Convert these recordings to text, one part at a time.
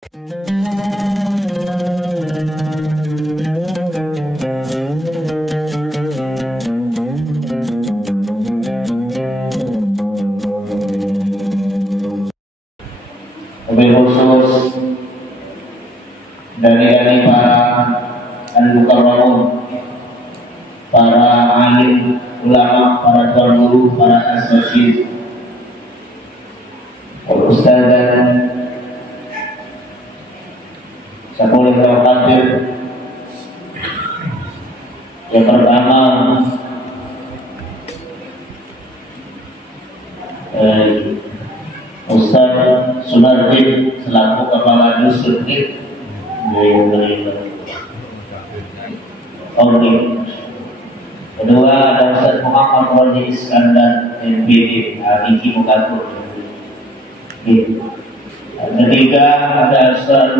Wabil khusus dari para al-mukarramun, para alim ulama, para tuan guru, para asatidz, ustadzan, sepuluh terhadir. Yang pertama Ustaz Sumardi selaku Kepala Distrik Oke. Kedua ada Ustaz Muhammad Wali Iskandar MPD Iki Mukatur. Ketiga ada Ustaz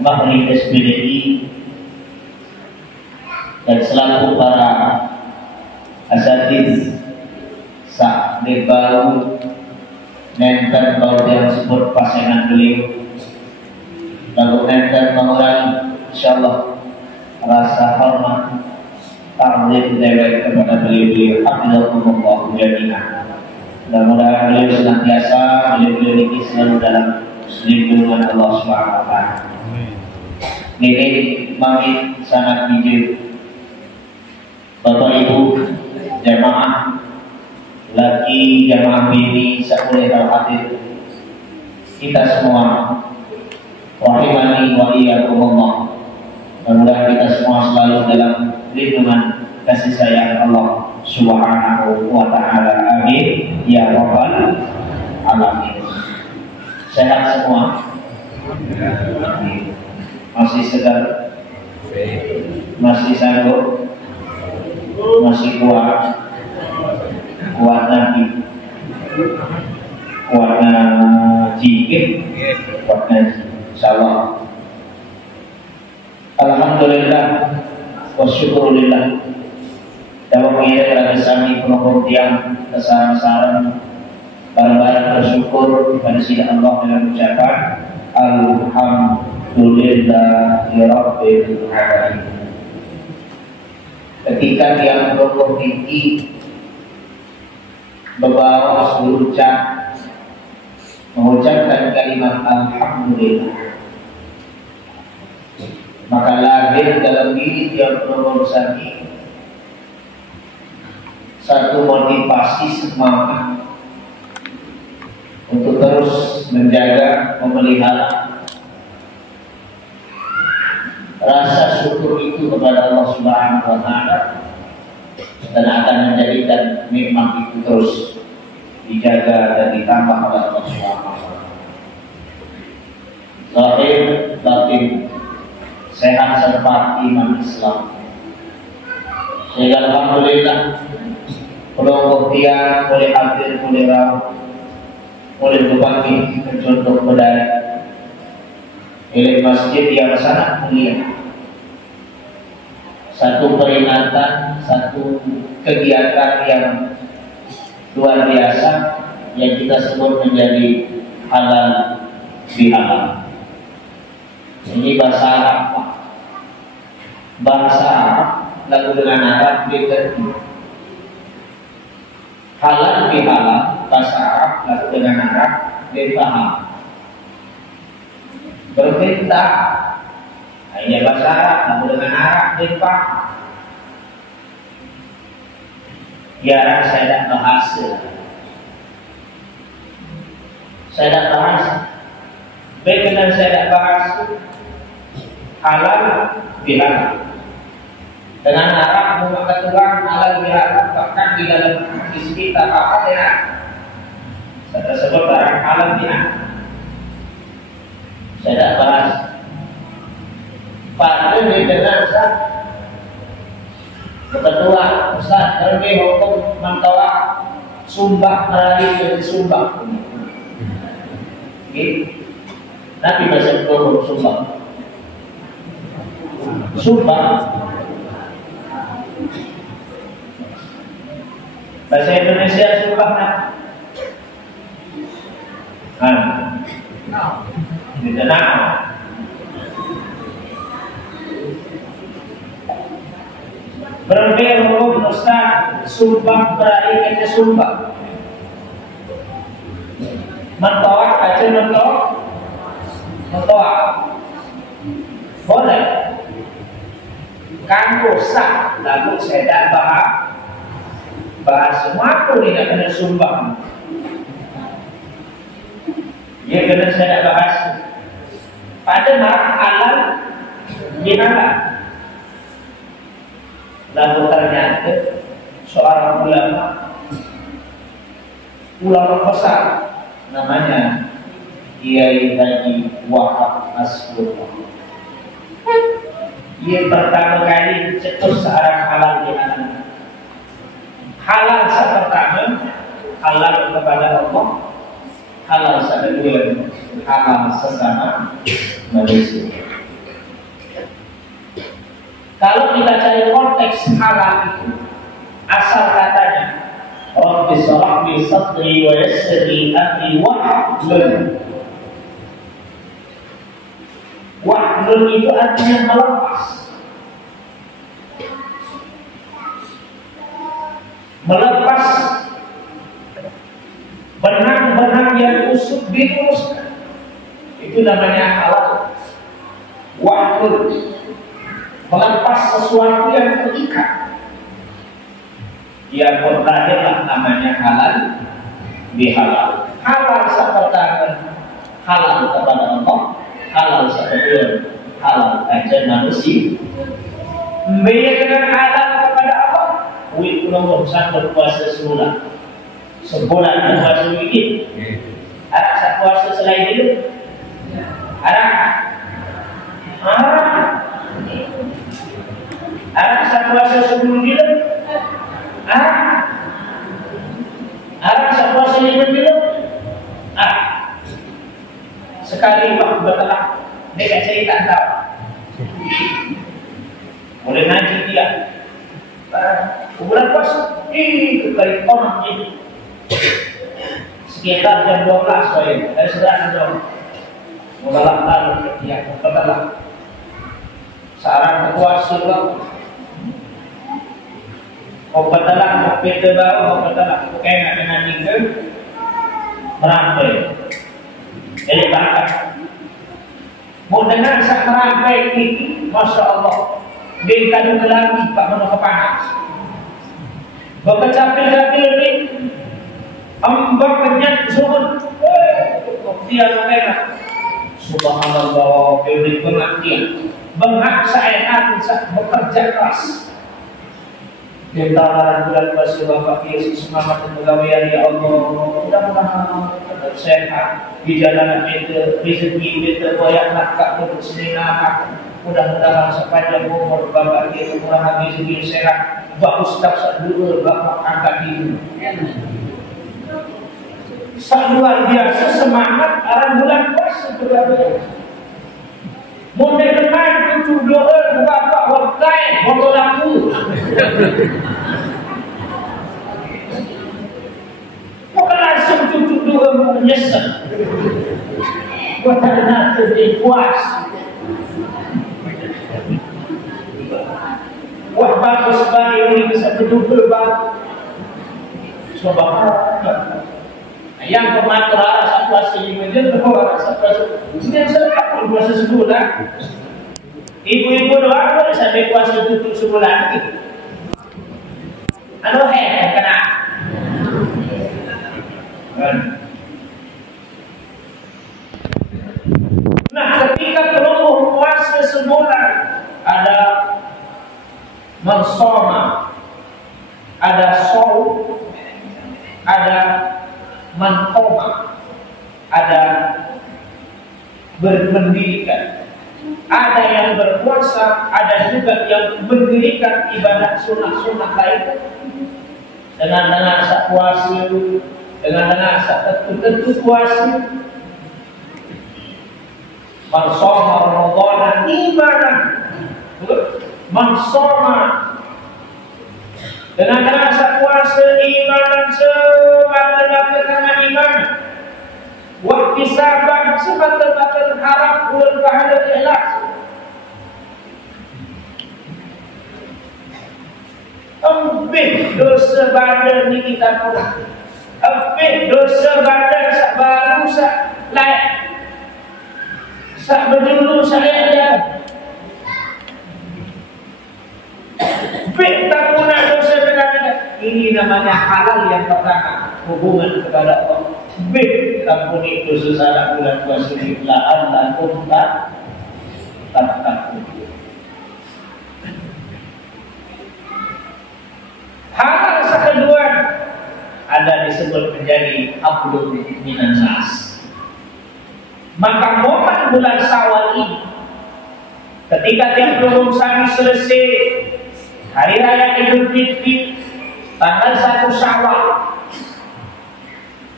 Mahri SPDI dan selaku para asatidz sak baru nenten bahwa yang disebut pasangan beliau lalu nenten mengurangi insyaallah rasa hormat ta'zim dewek kepada beliau-beliau hafizahumullah jami'an. Mudah-mudahan beliau senantiasa beliau ini selalu dalam lindungan Allah Subhanahu wa taala. Ini mami sangat hijau Bapak Ibu jamaah lagi jamaah ini sepuluh hadir kita semua rahimani wa iyyakumullah. Mudah-mudahan kita semua selalu dalam lindungan kasih sayang Allah Subhanahu wa taala. Amin ya rabbal alamin. Sehat semua? Masih segar? Masih sanggup? Masih kuat? Kuat nanti, kuatnya jikit, kuatnya insyaallah. Alhamdulillah wa syukurillah. Dalam mengira sami penghormatan tiang kesaran-saran barang-barang bersyukur kepada Sidi Allah dengan ucapan Alhamdulillahirabbil alamin. Ketika yang berhukum tinggi membawa mengucapkan kalimat Alhamdulillah, maka lahir dalam diri yang berurusan ini satu motivasi semangat untuk terus menjaga, memelihara rasa syukur itu kepada Allah Subhanahu wa taala dan akan menjadikan nikmat itu terus dijaga dan ditambah oleh Allah Subhanahu wa taala. Lahir batin sehat serta iman Islam. Sehingga alhamdulillah kelompok dia boleh hadir, boleh rawat, boleh berbagi contoh budaya milik masjid yang sangat mulia. Satu peringatan, satu kegiatan yang luar biasa yang kita sebut menjadi halal bihalal. Ini bahasa Arab, bahasa Arab lalu dengan Arab beda. Halal bihalal bahasa Arab lalu dengan Arab dipaham berbeda. Hanya bahasa Arab lalu dengan Arab dipaham. Ya, saya tidak bahasa. Saya tidak bahasa. Baik dengan saya tidak bahasa. Halal bihalal. Dengan Arab maka Tuhan halal bihalal, bahkan di dalam hadis kita apa ya? Saya tersebut barang halal bihalal. Saya tidak bahas. Pada di jenazah kedua, Ustaz terlebih hukum mengkawak sumbah melalui dari sumbah. Nabi bahasa hukum sumbah. Sumbah bahasa Indonesia sumbah Di tenang. Berbeda hukum Ustaz, sumpah berarti kita sumpah. Mentolak aja mentolak. Boleh. Kan rusak, lalu saya tak bahas semua aku tidak kena sumpah. Dia kena saya tak bahas. Pada marah halal, gimana? Lalu ternyata seorang ulama besar namanya Kiai Haji Wahab Asrullah. Ia pertama kali cetus seorang halal di alam. Halal pertama, halal kepada Allah. Halal kedua, halal sesama manusia. Kalau kita cari konteks halal itu, asal katanya Rabbi shrah li sadri wa yassir li amri wahlul. Wahlul itu artinya melepas. Melepas benang-benang yang usut diluruskan. Itu namanya halal. Wahlul, melepas sesuatu yang terikat. Yang berakhirlah namanya halal bihalal. Halal seperti halal kepada Allah, halal seperti halal aja manusia. Dengan halal kepada Allah, wih nomor satu puasa sebulan puasa wikit. Ada satu puasa selain itu? Ada satu puasa sebelum itu? Ada satu puasa 5 kilo? Sekali waktu bertelah dia cerita tahu. Boleh ngaji dia. Bulan puasa kali orang ini sekitar jam 12 dari 11 jam. Mulai lalu dia bertelah. Seorang ketua surga Kompetalah, kompeta baru, kompetalah. Bukan nak kena tinggal merampai. Jadi bahkan mau dengar saat merampai ini, Masya Allah, dia kadang lagi Pak Mano kepanas. Berkecapil-capil ini, ambak kenyat surut. Dia mereka Subhanallah, dia beri pengertian. Bengak saya saat bekerja keras. Kita bulan puasa Bapak Yesus semangat pegawaian ya Allah. Mudah-mudahan tetap sehat di jalanan itu, rezeki kita banyak nakak untuk selingan. Mudah-mudahan sepanjang umur Bapak Yesus murah rezeki sehat. Bapak Ustaz dulu Bapak angkat itu. Sangat luar biasa semangat arah bulan puasa pegawaian. Mungkin kenal itu doa Bapak wakai botol aku. Bukan langsung tutup doa menyesal. Bukan nanti puas. Wah bagus sekali ini bisa berdua Pak. Subhanallah. Yang pematur rasa puasa ini menjadi bahwa rasa puasa ini saya puasa sebulan. Ibu-ibu doa boleh sampai puasa tutup sebulan lagi. Anu kena. Nah, ketika belum puasa sebulan ada mensoma, ada saum, ada mankoma, ada berpendidikan, ada yang berpuasa, ada juga yang mendirikan ibadah sunnah-sunnah lain dengan sak puasa, dengan sak tentu puasa. Man shoma Ramadan imanan, man shoma dengan sak puasa imanan sebab karena iman Waktu sabar semata-mata harap bulan pahala ikhlas. Empih dosa badan ni kita pun. Empih dosa badan sak baru sak layak. Sak berjulu saya dia. Empih tak puna dosa benar-benar. Ini namanya halal yang pertama, hubungan kepada Allah. Empih ampuni dosa salah bulan puasa ini la'an lakum tak hal kedua ada disebut menjadi abdul minan nas. Maka momen bulan Syawal ini ketika 30 hari selesai hari raya Idul Fitri tanggal 1 Syawal,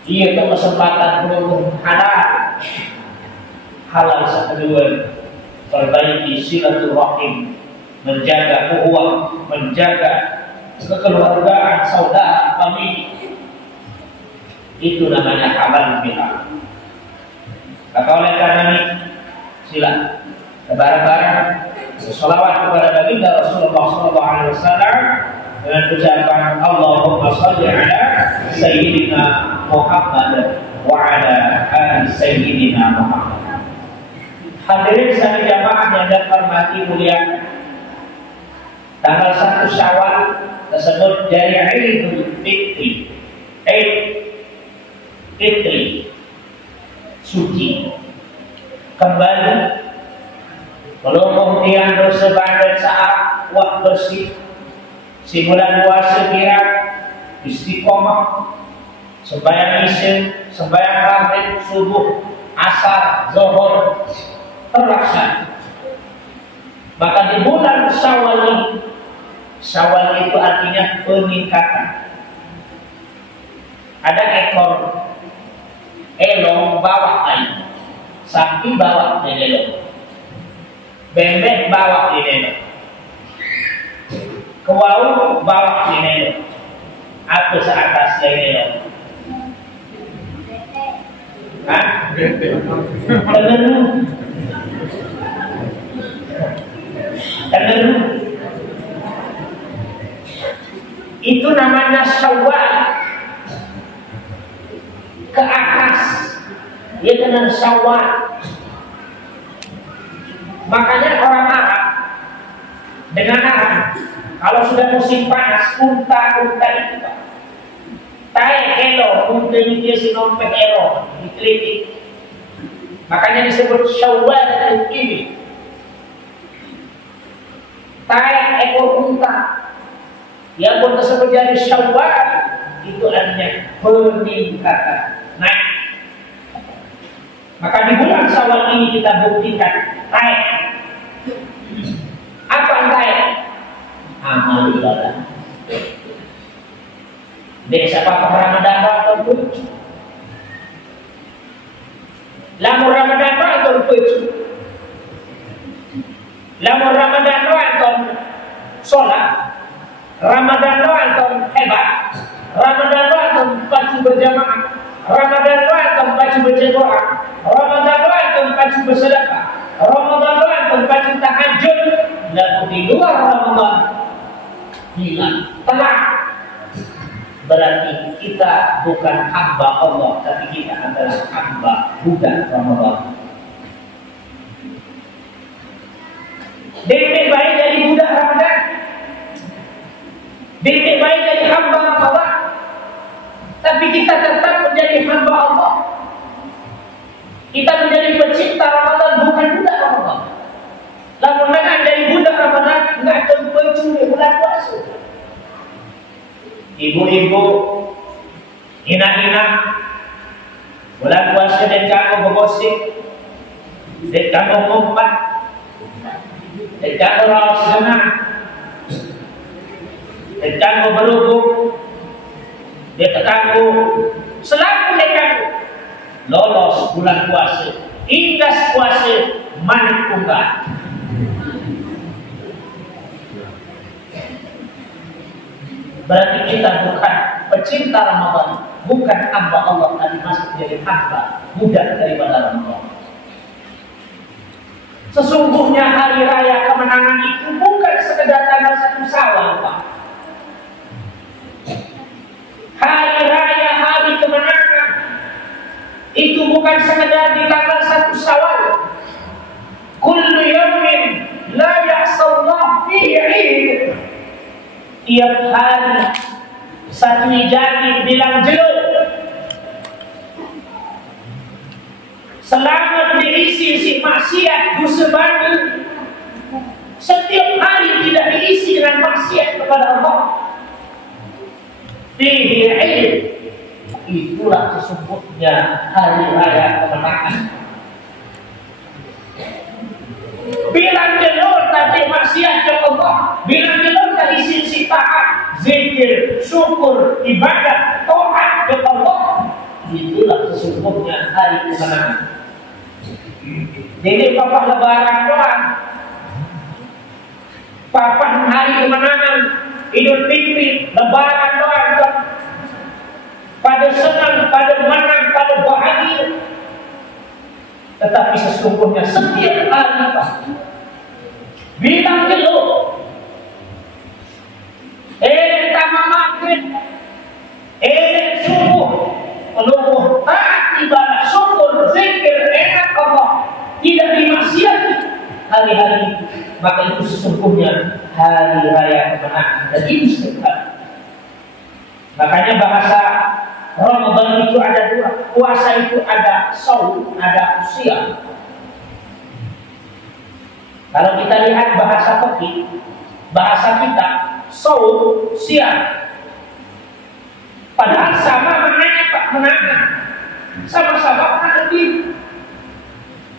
ia kesempatan untuk halal kedua perbaiki silaturahim, menjaga ukhuwah, menjaga kekeluargaan saudara kami. Itu namanya halal bihalal. Maka oleh karena ini sila bareng-bareng selawat kepada baginda Rasulullah SAW dengan ucapan Allahumma shalli ala sayyidina Muhammad wa ala ali sayyidina Muhammad. Hadirin sekalian jamaah yang dirahmati mulia, tanggal 1 Syawal tersebut dari Idul Fitri. Fitri suci kembali melumpuhkan dosa badan saat waktu bersih. Si bulan puasa kira istiqomah, sembahyang isya, sembahyang maghrib, subuh, asar, zuhur terlaksana. Maka di bulan Syawal ini, Syawal itu artinya peningkatan. Ada ekor elong bawah air, sapi bawah elong, bebek bawah elong, kewau bawah elong, apa seatas elong? Hah? Tentu. Itu namanya Syawal. Ke atas dia kena Syawal. Makanya orang Arab dengan Arab kalau sudah musim panas, unta itu taik elo, unta ini dia sinompek elo, dikelitik. Makanya disebut Syawal ini. Taik ekor unta yang pun tersebut jadi Syawal, itu artinya peningkatan, naik. Maka di bulan Syawal ini kita buktikan taik. Apa taik? Amal ibadah. Desa apa Ramadan atau tujuh? Lamun Ramadan atau tujuh? Lamun Ramadan atau sholat, Ramadan atau hebat, Ramadan atau pacu berjamaah, Ramadan atau pacu berdoa, Ramadan atau pacu bersedekah, Ramadan atau pacu tahajud. Dan di luar Ramadan hilang, telah. Berarti kita bukan hamba Allah, tapi kita adalah hamba budak Ramadan. Dek baik dari budak Ramadan, dek baik dari hamba Allah, tapi kita tetap menjadi hamba Allah. Kita menjadi pecinta Ramadan, bukan budak Ramadan. Lalu dengan dari budak Ramadan nggak terpencuri bulan puasa. Ibu-ibu, ina-ina, bulan puasa dan kamu bergosip, dan kamu ngumpat, dan kamu rawat senang, dan kamu berhubung, dan kamu selalu dengan lolos bulan puasa, ingas puasa, manik unggah. Berarti kita bukan pecinta Ramadan, bukan hamba Allah, tapi masih menjadi hamba budak daripada Allah. Sesungguhnya hari raya kemenangan itu bukan sekedar tanggal 1 Syawal, Pak. Hari raya, hari kemenangan itu bukan sekedar di tanggal 1 Syawal. Kullu yawmin la ya'sallahu fihi 'id. Tiap hari satu jadi bilang jeluk. Selama diisi si maksiat dosa banding, setiap hari tidak diisi dengan maksiat kepada Allah. Fihi 'id. Itulah sesungguhnya hari raya kemenangan. Bilang jelur tadi maksiat ke Allah, bilang jelur tadi sisi taat, zikir, syukur, ibadah, taat ke Allah. Itulah sesungguhnya hari kemenangan. Jadi papa lebaran doang, papa hari kemenangan, Idul Fitri, lebaran doang, pada senang, pada menang, pada bahagia. Tetapi sesungguhnya setiap hari bilang jeluk, tama maghrib, subuh, penuh taat, ibadah, syukur, zikir, enak Allah, tidak dimaksiati hari-hari itu. Maka itu sesungguhnya hari raya kemenangan. Dan itu setiap hari. Makanya bahasa Ramadan itu ada dua, puasa itu ada shaum, ada siam. Kalau kita lihat bahasa fikih, bahasa kita shaum, siam, padahal sama maknanya Pak, menahan, sama-sama menahan diri.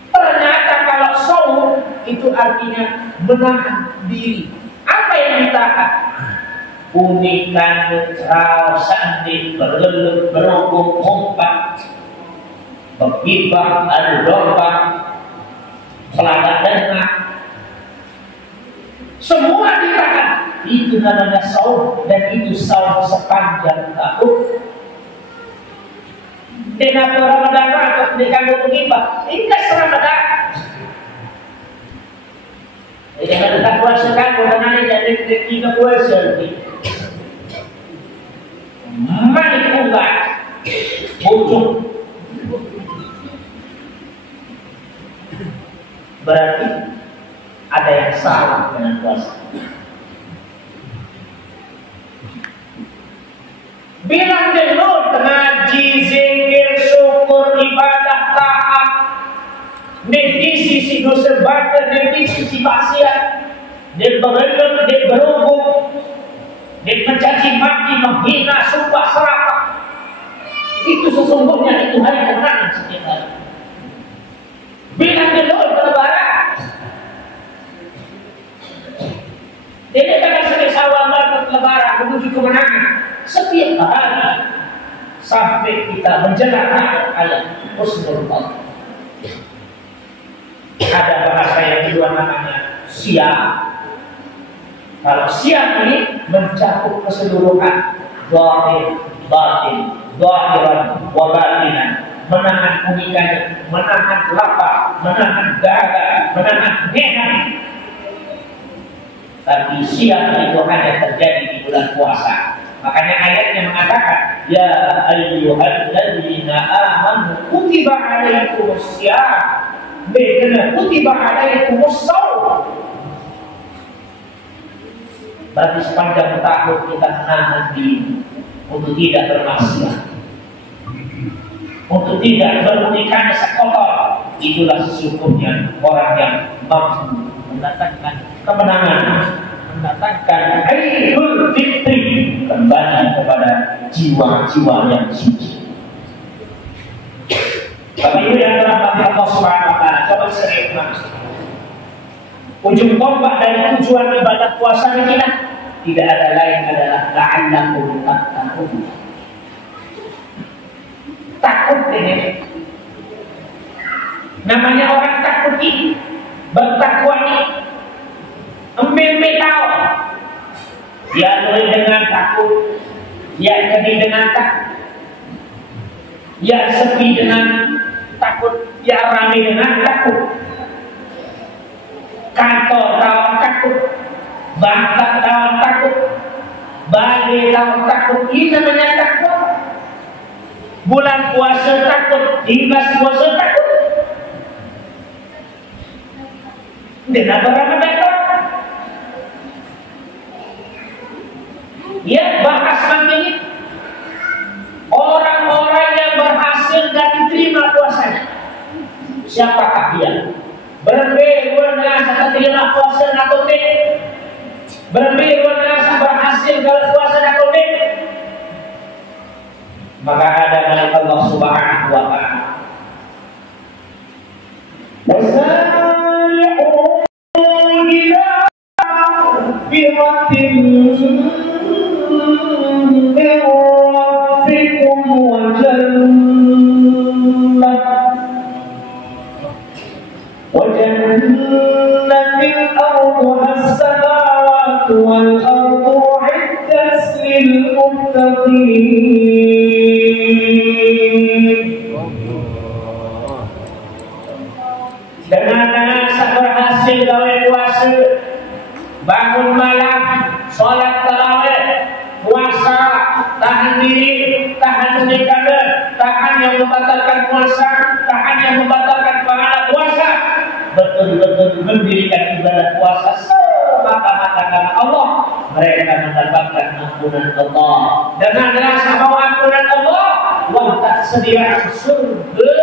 Ternyata kalau shaum itu artinya menahan diri. Apa yang ditahan? Unikan, neutral, sandi, berlelut, berhukum, umpat, bergibah, adu domba, pelanggar dengar, semua ditahan. Itu namanya saum, dan itu saum sepanjang tahun. Kenapa Ramadan atau dikandung gibah? Ingat Ramadan. Jadi kalau tak puasa kan, karena jadi kita puasa lagi. Mari enggak ujung, berarti ada yang salah dengan puasa. Bilang dulu ngaji, zikir, syukur, ibadah, taat, negisi si dosa bandar, negisi si maksiat, dia berlelut, dia berhubung, dia mencaci maki, menghina, sumpah serapah. Itu sesungguhnya itu hari kemenangan setiap hari. Bilang dulu lebaran, dia akan sebagai awal lebaran menuju kemenangan setiap hari sampai kita menjelang ayat husnul khotimah. Ada bahasa yang kedua namanya siam. Kalau siam ini mencakup keseluruhan, zahir, batin, zahiran wa batinan, menahan unikan, menahan lapar, menahan dahaga, menahan nehan. Tapi siam itu hanya terjadi di bulan puasa. Makanya ayatnya mengatakan, ya ayyuhalladzina amanu kutiba alaikumus syiyam, ba'da kutiba alaikumus shaum. Berarti sepanjang tahun kita menahan diri untuk tidak bermaksiat, untuk tidak berunikan sekolah. Itulah sesungguhnya orang yang mampu mendatangkan kemenangan, mendatangkan Idul Fitri, kembali kepada jiwa-jiwa yang suci. Bapak Ibu yang dirahmati Allah Subhanahu wa taala, coba serius. Ujung tombak dari tujuan ibadah puasa kita tidak ada lain adalah la'allakum tattaqun. Takut ini. Namanya orang takut ini, bertakwa ini, ambil tahu. Dia mulai dengan takut, dia jadi dengan takut. Ya sepi dengan takut, ya rame dengan takut. Kantor lawan takut, bangkat lawan takut, badai lawan takut. Ini namanya takut. Bulan puasa takut, imbas puasa takut. Kenapa Ramadan takut? Ya bahas begini. Orang-orang yang berhasil dan diterima puasanya, siapakah dia? Berberu dengan terima puasa atau tidak? Berberu dengan berhasil kalau puasa atau tidak? Maka ada dari Allah Subhanahu wa taala. Wasari'u ila firmatin min rabbikum wa jannatin arduha as-samawati wal ardu 'iddat lil muttaqin. Dengan berhasil gawe puasa, bangun malam, sholat tarawih, puasa, tahan diri, tahan nikah, tahan yang membatalkan puasa, tahan yang membatalkan pahala puasa, betul-betul mendirikan ibadah puasa semata-mata karena Allah, mereka mendapatkan ampunan Allah. Dengan rasa mau ampunan Allah, wah tersediaan surga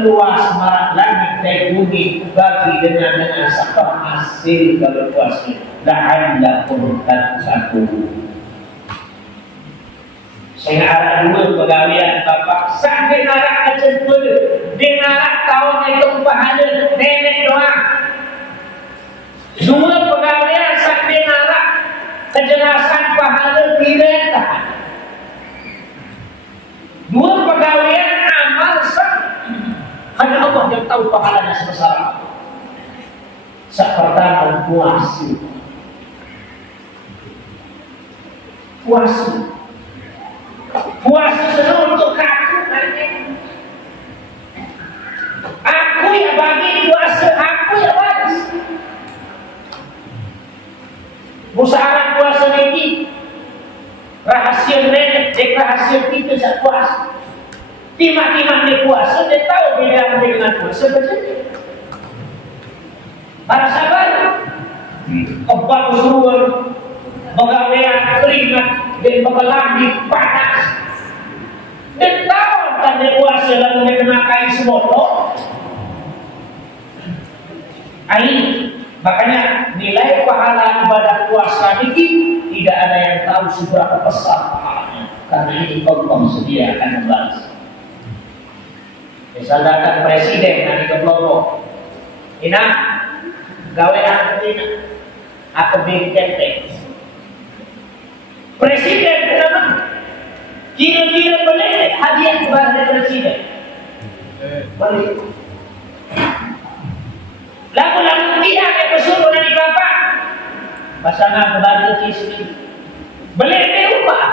luas marak langit dan bumi bagi dengan sektor hasil kalau puasa. La'allakum tattaqun. Saya ada dua pegawaian bapak sampai narak kecempur di narak tahun itu pahala nenek doang. Dua pegawaian sampai narak kejelasan pahala tidak tahan. Dua pegawaian amal sah hanya Allah yang tahu pahalanya sebesar apa. Pertama puasa. Puasa seluruh untuk aku. Aku yang bagi puasa, aku yang balas. Musaharan puasa ini rahasia nenek, rahasia kita saat puasa. Timah-timah ni puasa, dia tahu beda dengan puasa betul. Para sahabat, obat usul, pegawaian keringat dan pekelangi panas. Dan tahu tanda puasa lalu dia kena kain sebotol. Makanya nilai pahala ibadah puasa ini tidak ada yang tahu seberapa besar pahalanya. Karena ini Allah sediakan membalas. Misalkan presiden nanti ke Bloko, ina gawe aku ina, aku bikin presiden kenapa? Kira-kira boleh hadiah kepada presiden. Boleh. Lagu-lagu tidak yang bersuruh dari bapak. Pasangan kebaca istri. Boleh diubah.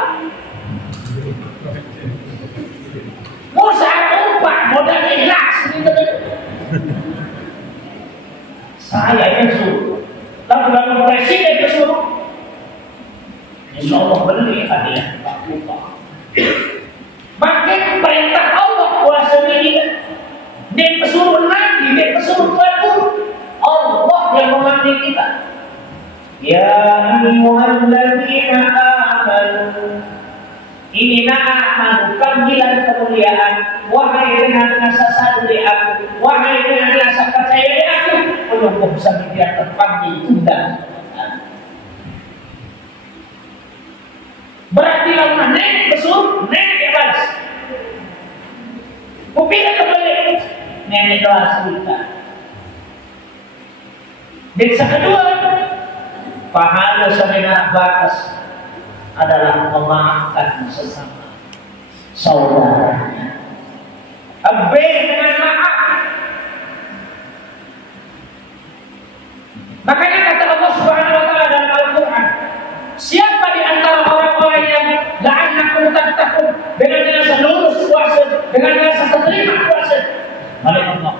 Musa ubah modal ikhlas. Saya yang suruh. Lagu-lagu presiden bersuruh. Insya Allah beli hadiah. Makin perintah Allah puasa ini. Dia pesuruh Nabi, dia pesuruh Tuhan. Allah yang memanggil kita. Ya ayyuhalladzina amanu. Ini na'aman panggilan kemuliaan. Wahai dengan rasa sadari aku, wahai dengan rasa percaya aku, untuk bisa dia terpanggil tunda. Berarti lawan nenek pesuruh, nenek yang balas. Kupilih kembali nenek doa cerita. Dan kedua, pahala sebenarnya batas adalah memaafkan sesama saudaranya. Abih dengan maaf. Makanya kata Allah Subhanahu wa taala dalam Al-Qur'an, siapa di antara orang-orang yang la'allakum tattaqun dengan seluruh puasa dengan rasa terima kuasa oleh Allah.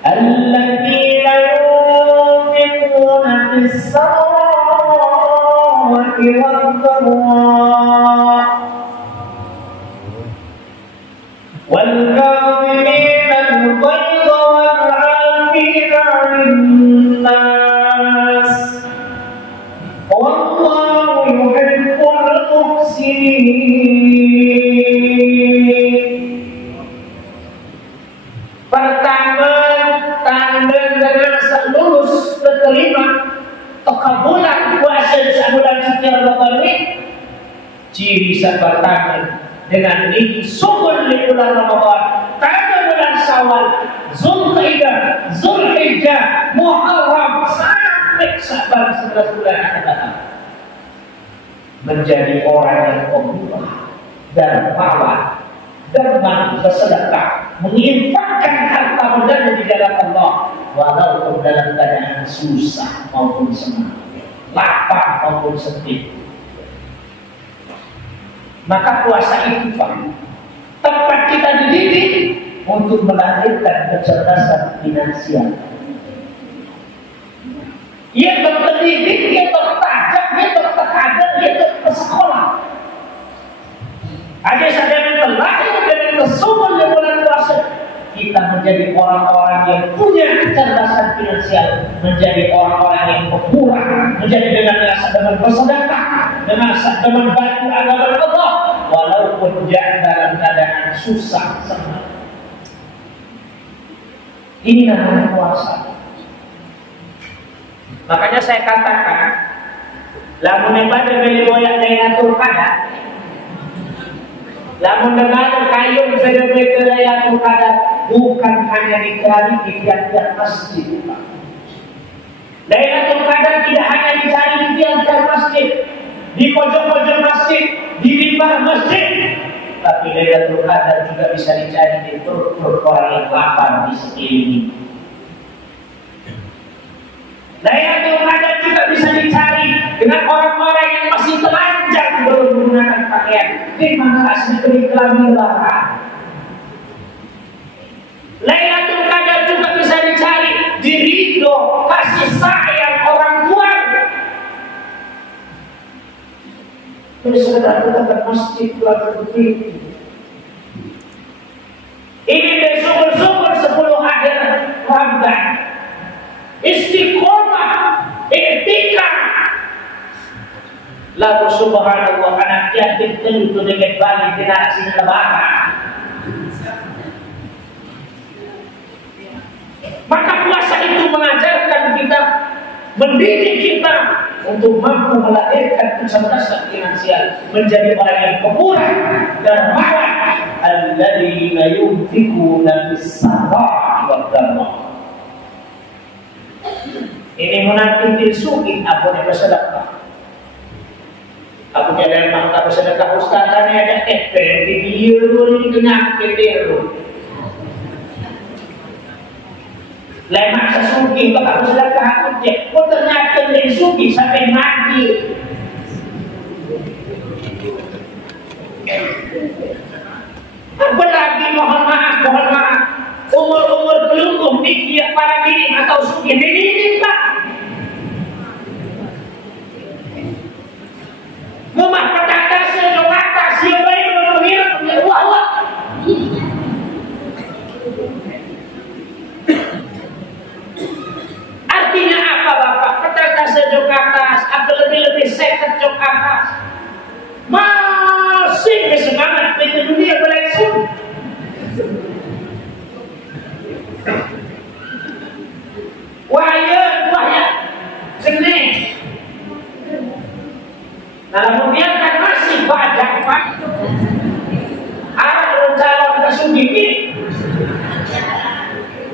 Alladzina yunfiquna fis-sarra'i wad-dharra wal kadhimina al-ghayza wal 'afina 'anil nas wallahu yuhibbul muhsinin. Pertama, tanda dengan lulus terima kekabulan puasa sebulan suci Ramadan ini, ciri pertama dengan ini sumber di bulan Ramadan, tanda bulan Syawal, Zulqa'dah, Zulhijjah, Muharram sampai Sya'ban 11 bulan akan datang. Menjadi orang yang pemurah, dermawan, bersedekah, menginfakkan harta benda di jalan Allah, walaupun dalam keadaan susah maupun senang, lapar maupun sedih. Maka puasa itu tempat kita dididik untuk melahirkan kecerdasan finansial. Ia terdidik, ia tertajam, ia terkader, ia tersekolah. Ada sadar terlahir dari kesumber di bulan puasa, kita menjadi orang-orang yang punya kecerdasan finansial, menjadi orang-orang yang pemurah, menjadi dengan bersedekah, dengan bantu agama Allah, walaupun dalam keadaan susah senang. Ini namanya puasa. Makanya saya katakan, lamun pada beli boyak Lailatul Qadar, lamun dengar kayu saja beli Lailatul Qadar, bukan hanya dicari di tiap-tiap masjid. Lailatul Qadar tidak hanya dicari di tiap-tiap masjid, di pojok-pojok masjid, di mimbar masjid, tapi Lailatul Qadar juga bisa dicari di perut-perut orang yang lapar di sekeliling. Lailatul Qadar juga bisa dicari dengan orang-orang yang masih telanjang belum menggunakan pakaian. Terima kasih beri kelamin larang. Lailatul Qadar juga bisa dicari di ridho kasih sayang orang tua. Terus datang ke masjid keluar begitu. Ini bersyukur-syukur 10 akhir Ramadan. Istiqomah, iktikaf. Lalu subhanallah anak yatim tentu dengan balik di nasi lebaran. Maka puasa itu mengajarkan kita, mendidik kita untuk mampu melahirkan kecerdasan finansial, menjadi orang yang pemurah, dermawan, alladzina yunfiquna fis-sarra'i wad-dharra. Ini menanti sugi aku yang bersedekah. Aku jadi mangka bersedekah ustazannya ada efek di biru ini penyakit biru. Lain maksa sugi bakal bersedekah aku cek. Kok ternyata dari sugi sampai mati. Apa lagi mohon maaf. Umur belum mikir para diri atau sugi ini Pak. Rumah petaka sejumata siapa yang memilih wah. Artinya apa Bapak? Petaka sejauh atas atau lebih seket jauh atas masih bersemangat di dunia berlangsung. Wahya jenis. Nah, kemudian kan masih banyak Pak. Ada calon kesungguh.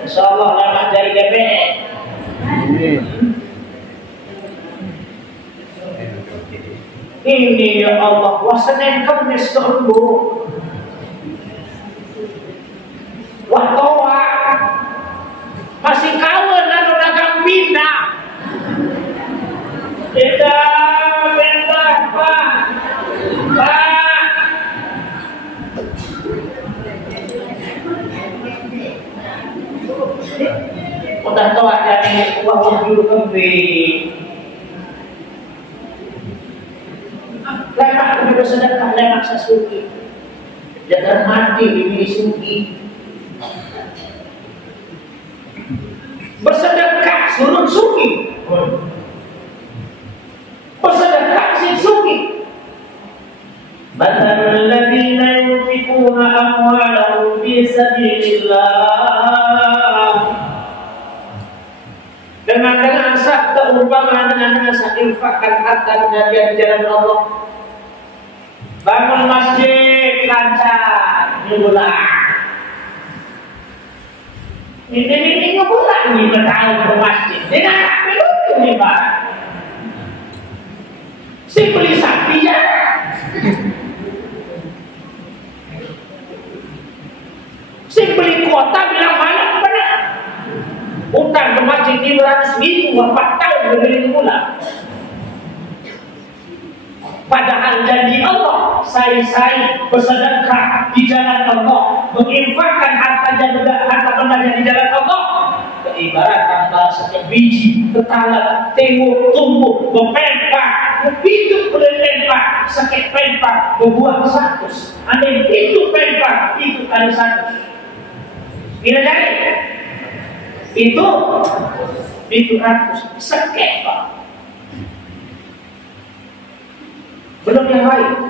Insyaallah lama dari DPR. Ini ya Allah, Senin Kamis tunggu. Wah toa masih kawan lalu dagang pindah. Pindah Pak. wahyu kembali. Lemak kepada sedekah, lemak sasuki. Jangan mati diberi suki. Bersedekah suruh suki. Bersedekah si suki. Mathalul ladzina yunfiquna amwalahum fi sabilillah. Dengan sabda umpama dengan infakkan harta dan di jalan Allah. Bangun masjid lancar, nyulang. Ini nyulang nih bertahun ke masjid. Dengan apa itu nih Pak? Si beli sapi ya. Si beli kuota bilang banyak benar. Utang ke masjid 500.000 4 tahun berdiri pulang. Padahal janji Allah, saya bersedekah di jalan Allah, menginfakkan harta benda di jalan Allah. Keibarat antara setiap biji, ketalat, tengok, tumbuh, berpempak, hidup berpempak, sakit pempak, berbuah 100. Andai itu pempak, itu kali 100. Bila jadi itu 100 sakit Pak. Belum yang lain.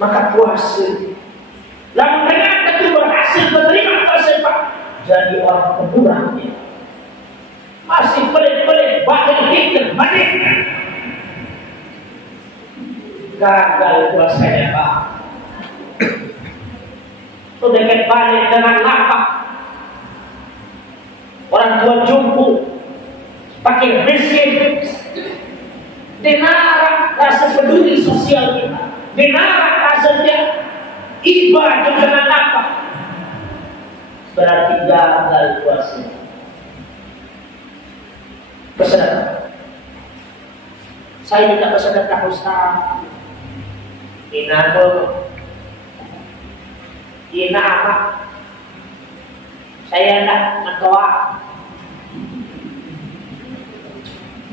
Maka puasa. Lalu ternyata itu berhasil menerima puasa Pak. Jadi orang pemurah. Masih pelit-pelit, bahkan kita balik. Gagal puasanya Pak. Sudah balik dengan lapak. Orang tua jumpu, pakai miskin. Denara rasa peduli sosial kita. Denara rasanya ibadah dengan apa? Berarti gagal puasa. Bersedekah. Saya tidak bersedekah Ustaz. Ina apa? Saya nak mentoa.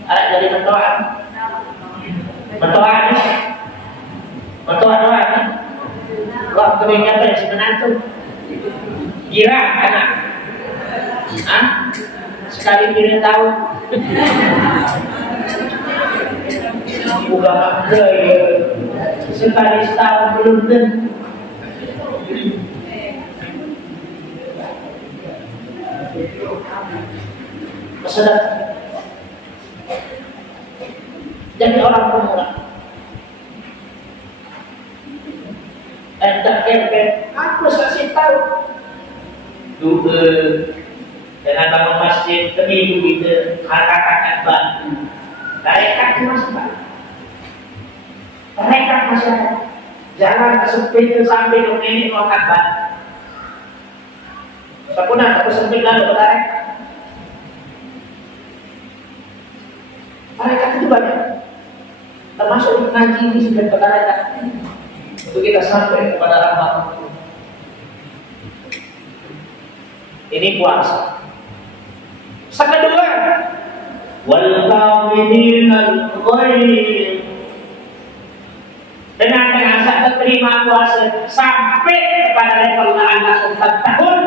Ada jadi mentoa. Mentoa doa ni. Waktu ini apa yang sebenarnya tu? Kira anak. Sekali kira tahu. Bukan ada ya. Sekali setahun belum tentu. Bersedekah. Jadi orang pemurah. Entah kepet, aku saksi tahu. Doa dengan bangun masjid, keminggu kita kakak-kakak bantu. Tarekat masyarakat. Tarekat masyarakat. Jangan kesempit sampai ini makan bantu. Sapunah aku sempit lalu tarekat. Tarekat itu banyak. Termasuk ngaji ini sudah tarekat. Untuk kita sampai kepada rahmat. Ini puasa. Kedua, wal qaminal ghaib. Dengan saat terima puasa sampai kepada level anak 4 tahun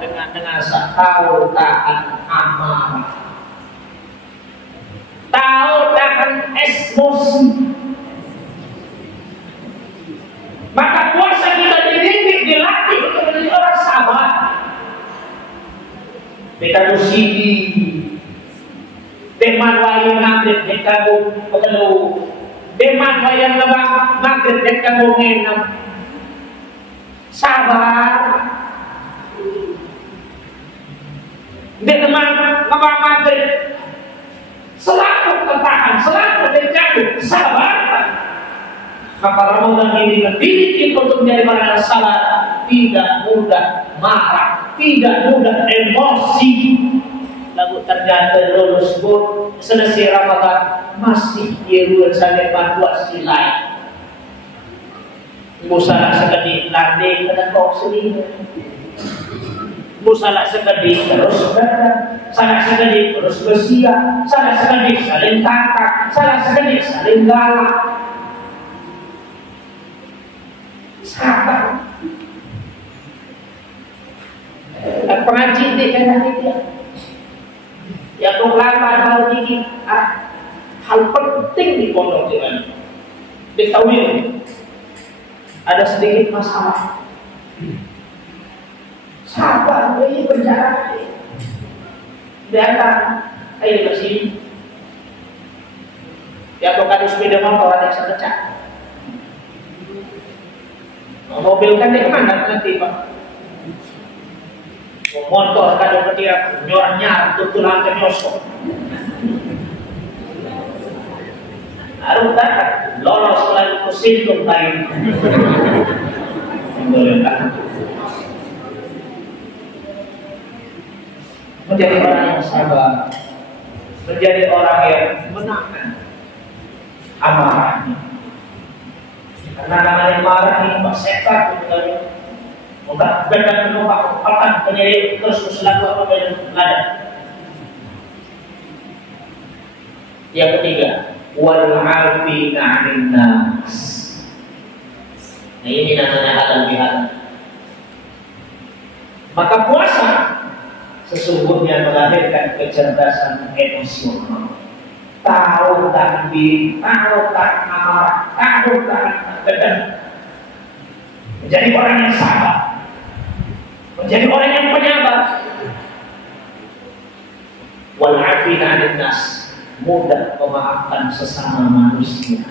dengan tahu tahan amal, tahu tahan emosi. Maka puasa kita dididik, dilatih untuk menjadi orang sabar. Kita musidi, teman wayang maghrib kita perlu, teman wayang lebah maghrib kita ngenam. Sabar. Teman lebah maghrib selalu tertahan, selalu terjatuh, sabar. Maka Ramadan ini mendidik kita untuk menjadi orang yang sabar, tidak mudah marah, tidak mudah emosi. Lalu ternyata lulus pun selesai Ramadan masih diruan sampai puasa lain. Musa sekali landing pada kau sendiri. Ku salah sekali terus berada, salah sekali terus bersia, salah sekali saling kakak, salah sekali saling galak. Sabar. Pengaji di kena itu. Ya lama hal ini hal penting di pondok dengan diketahui ada sedikit masalah. Sabar, ini berjalan. Datang, ayo ke sini. Ya kalau ada sepeda motor ada yang sepecah. Mobil kan dia kemana nanti Pak? Motor kalau dia nyar tutulan ke nyosok. Harus tak lolos lalu ke sintung lain. Menjadi orang yang sabar, menjadi orang yang menahan amarahnya. Karena namanya marah ini Pak setan Mudah benar menumpak kekuatan penyelidik terus selaku apa yang ada. Yang ketiga, wal afina 'anil nas. Nah ini namanya halal bihalal. Maka puasa sesungguhnya melahirkan kecerdasan emosional. Tahu takbir, tahu tak amarah, tahu tak kedam. Menjadi orang yang sabar, menjadi orang yang penyabar. Wal afina 'anil nas, mudah memaafkan sesama manusia.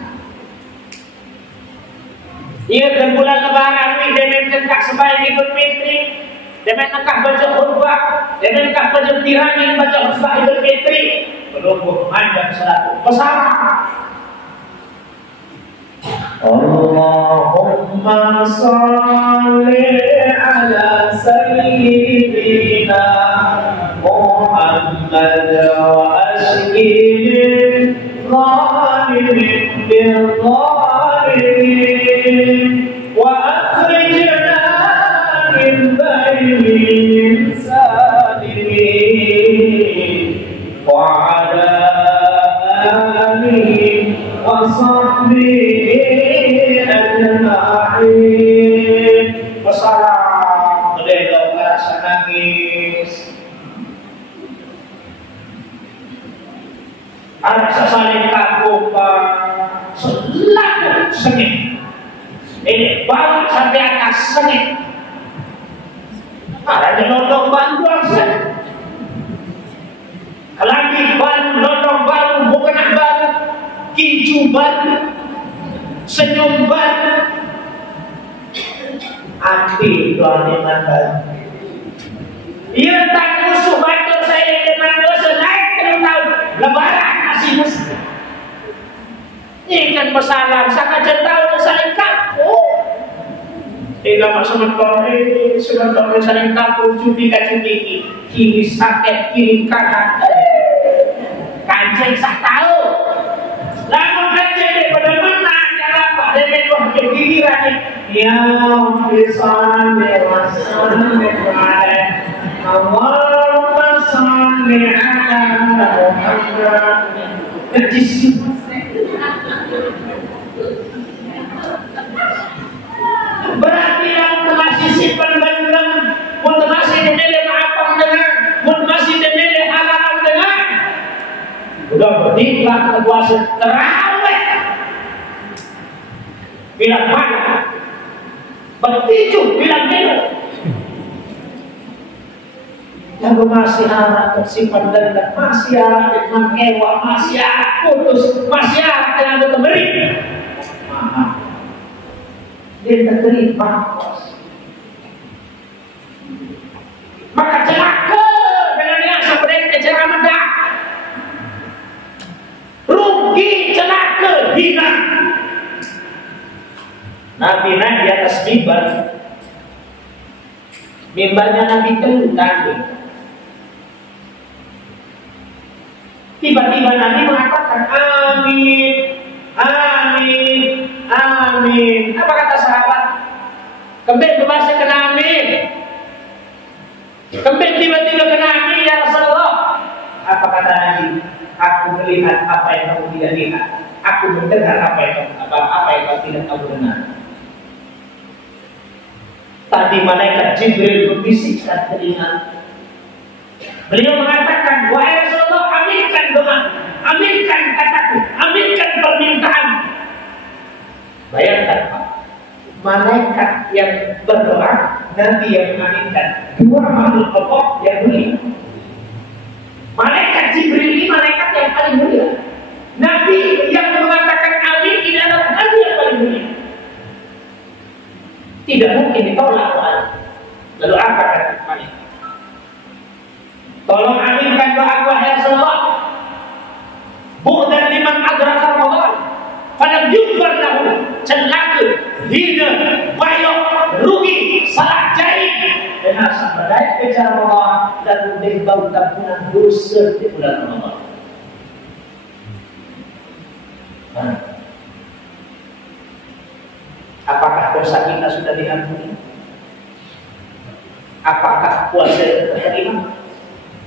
Ingatkan bulan Lebaran ini dengan tengkak sebaik Idul Fitri, dengan tengkak baca khutbah, dengan tengkak baca tirani baca khutbah Idul Fitri, menunggu panjang salatu bersama. Allahumma salli ala sayyidina Muhammad wa ashkil zalimin bil zalimin wa akhrijna min bainin salimin wa ala alihi wa sahbihi ajma'in. Wassalam. Kedua rasa nangis, anak saling takut selalu sengit. Ini bawah sampai atas sengit. Ada lodong bantuan sengit. Kelambi baru, lodong baru, bukan baru, kincu baru, senyum baru, api doa dengan baru. Ia tak musuh bantu saya dengan dosa naik ke tahun Lebaran masih musuh. Ini kan bersalam, sangat jentau saling kaku. Tidak sementara saling kaku, cuti kiri sakit, kiri kanan. Kancing sak tahu. Lalu kancing daripada menang cara apa? Dari dua kegigiran ini. Ya bisan dewasan dewasan. Allahumma salli ala Muhammad. Kecil. Berarti yang masih simpan dalam, pun masih dimilih maafkan dengan, pun masih dimilih halal dengan. Udah berdiklah puasa terawih. Bilang mana? Bertijuk bilang minum. Yang masih harap tersimpan dendam, masih harap mengewak, masih harap putus, masih harap dengan memberi. Dia terima. Maka celaka dengan yang seperti cara mendak. Rugi, celaka, hina. Nabi naik di atas mimbar. Mimbarnya Nabi tengah. Tiba-tiba Nabi mengatakan amin, amin, amin. Apa kata sahabat? Kembali berbahasa ke amin. Kemudian tiba-tiba ke Nabi, ya Rasulullah. Apa kata Nabi? Aku melihat apa yang kamu tidak lihat. Aku mendengar apa yang kamu tidak kamu dengar. Tadi malaikat Jibril membisikkan telinga. Beliau mengatakan, wahai Rasulullah, aminkan doa, aminkan kataku, aminkan permintaan. Bayangkan, malaikat yang berdoa, Nabi yang mengaminkan. Dua makhluk Allah yang mulia. Malaikat Jibril ini malaikat yang paling mulia. Nabi yang mengatakan amin ini adalah Nabi yang paling mulia. Tidak mungkin ditolak doa. Lalu apa kata malaikat? Tolong aminkan doa wahai Rasulullah. Bu'dan liman adraka Ramadan. Falam yukbar lahu. Celaka, hina, bayok, rugi, salah jari. Dan asal berdaya kejar Ramadan. Dan dibau tampunan dosa di bulan Ramadan. Apakah dosa kita sudah diampuni? Apakah puasa kita terima?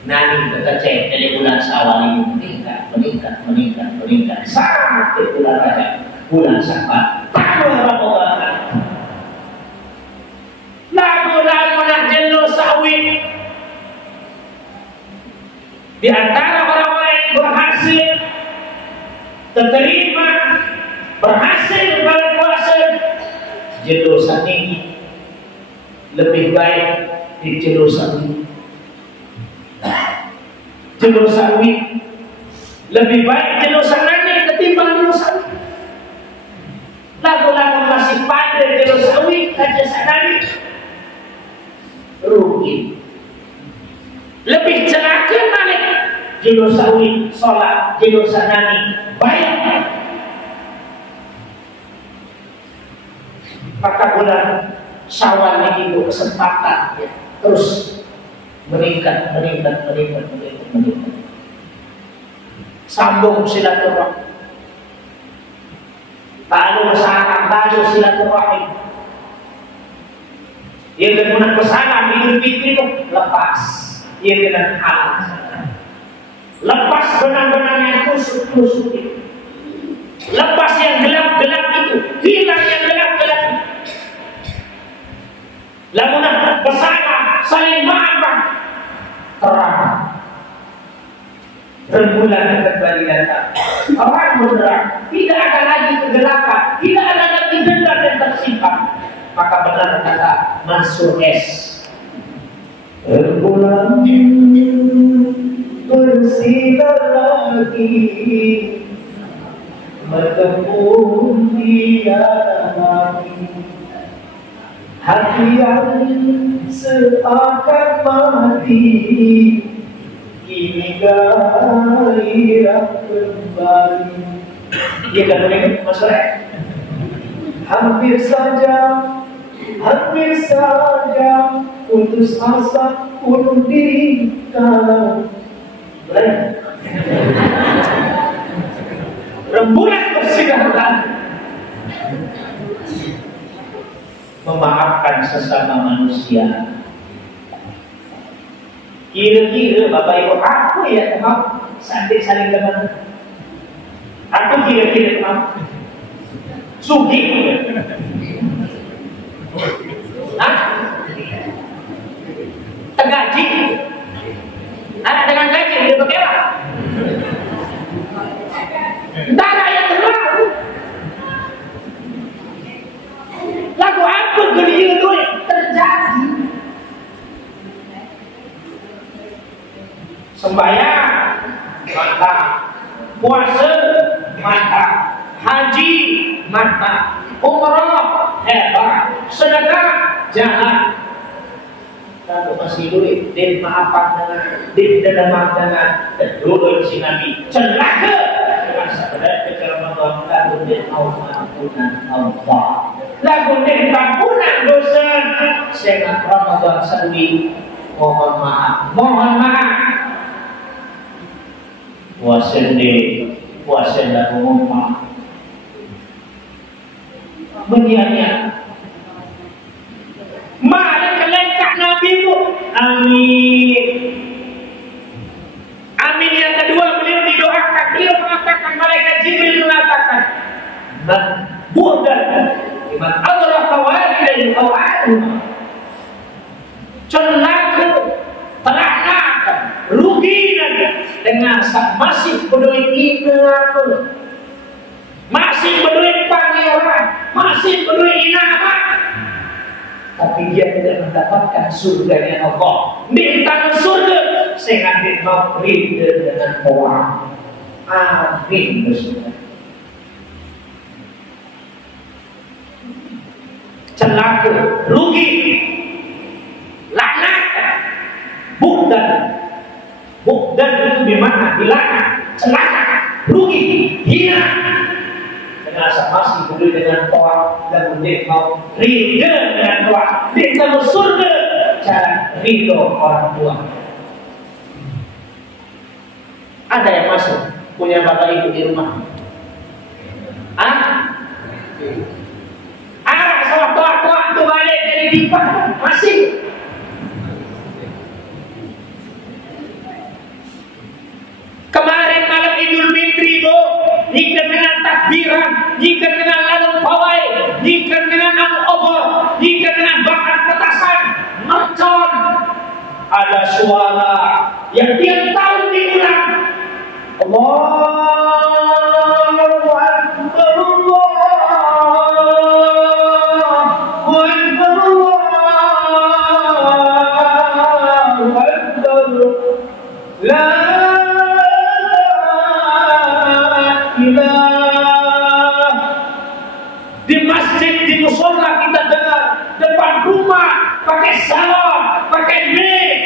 Nani terkecek dari bulan Syawal ini meningkat sampai bulan Rajab, bulan Syawal, tahun Ramadan. Lagu-lagu nak jelo sawit di antara orang-orang yang berhasil terima, berhasil berpuasa, jelo tinggi lebih baik di jelo tinggi. Jelur sawi lebih baik jelur sanane ketimbang jelur sawi. Lagu-lagu masih pandai jelur sawi aja sanane rugi. Lebih celaka balik jelur sawi sholat jelur sanane bayar. Maka bulan Syawal ini itu kesempatan ya, terus meningkat. Sambung silaturahmi. Lalu pesanan, lalu silaturahmi. Yang kemudian pesanan Idul Fitri itu lepas. Yang dengan halal. Lepas benar-benar yang kusuk-kusuk itu. Lepas yang gelap-gelap itu. Hilang yang gelap-gelap itu. Lalu pesanan saling maafkan. Terang. Rembulan kembali datang. Orang bergerak. Tidak ada lagi kegelapan. Tidak ada lagi dendam yang tersimpan. Maka benar kata Mansur S. Rembulan bersinar lagi bertemu tiada lagi. Hati yang seakan mati kini gairah kembali. Dia kan boleh Mas Rek. Hampir saja putus asa bunuh diri kalau boleh. Rembulan bersinar lagi. Memaafkan sesama manusia. Kira-kira Bapak Ibu aku ya maaf saling teman. Aku kira-kira maaf sugi. Hah? Gaji? Anak dengan gaji dia pakai apa? Tidak ada yang terlalu. Lagu apa gelia itu yang terjadi? Sembahyang mantap, puasa mantap, haji mantap, umrah hebat, sedekah jangan. Kalau masih duit, dia maafkan dengan, dia maafkan dengan dulu si Nabi celaka dengan sabda kecuali Ramadan lagu dia ampunan Allah. Lagu dia ampunan dosa. Sehingga Ramadan sendiri mohon maaf. Puasa lagu mohon maaf. Menyanyi. Mana kelengkak Nabi itu? Amin. Amin yang kedua, beliau didoakan, beliau mengatakan, malaikat Jibril mengatakan, bukan iman Allah kawalidan awaluma, celaka, terangkan, rugi dengan masih berduit inamat, masih berduit pangeran, masih berduit inamat, tapi dia tidak mendapatkan surganya Allah. Minta surga, saya ngambil mau rindu dengan orang. Amin. Celaka, rugi, laknat, bukan itu dimana? Dilaknat, celaka, rugi, hina. Dengan masih peduli dengan orang dan menjadi mau rindu dengan orang, minta surga, cara rindu orang tua. Ada yang masuk punya bapak ibu di rumah? Arah sewaktu-waktu balik dari pipa masih. Kemarin malam Idul Fitri bu, ikan dengan takbiran, ikan dengan lalu pawai, ikan dengan obor, ikan dengan bakar petasan, mercon. Ada suara yang tiap tahun diulang. Allahu Akbar, Allahu Akbar, Allahu Akbar, la ilaha. Di masjid, di musola kita dengar, depan rumah pakai salam, pakai mic.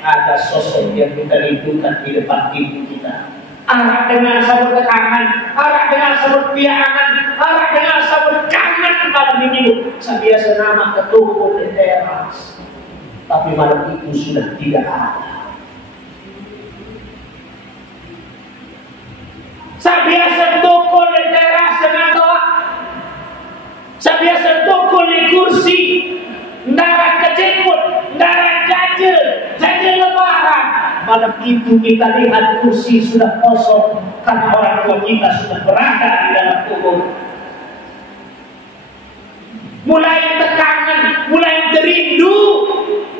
Ada sosok yang kita rindukan di depan ibu kita. Arah dengan sabut tekanan, arah dengan sabut piangan, arah dengan sabut kangen malam minggu. Saya biasa nama ketua di teras, tapi malam itu sudah tidak ada. Saya biasa tukul di teras dengan doa. Saya biasa tukul di kursi, darah kejeput, darah ganjil lebaran. Malam itu kita lihat kursi sudah kosong karena orang tua kita sudah berada di dalam kubur. Mulai tekanan, mulai terindu,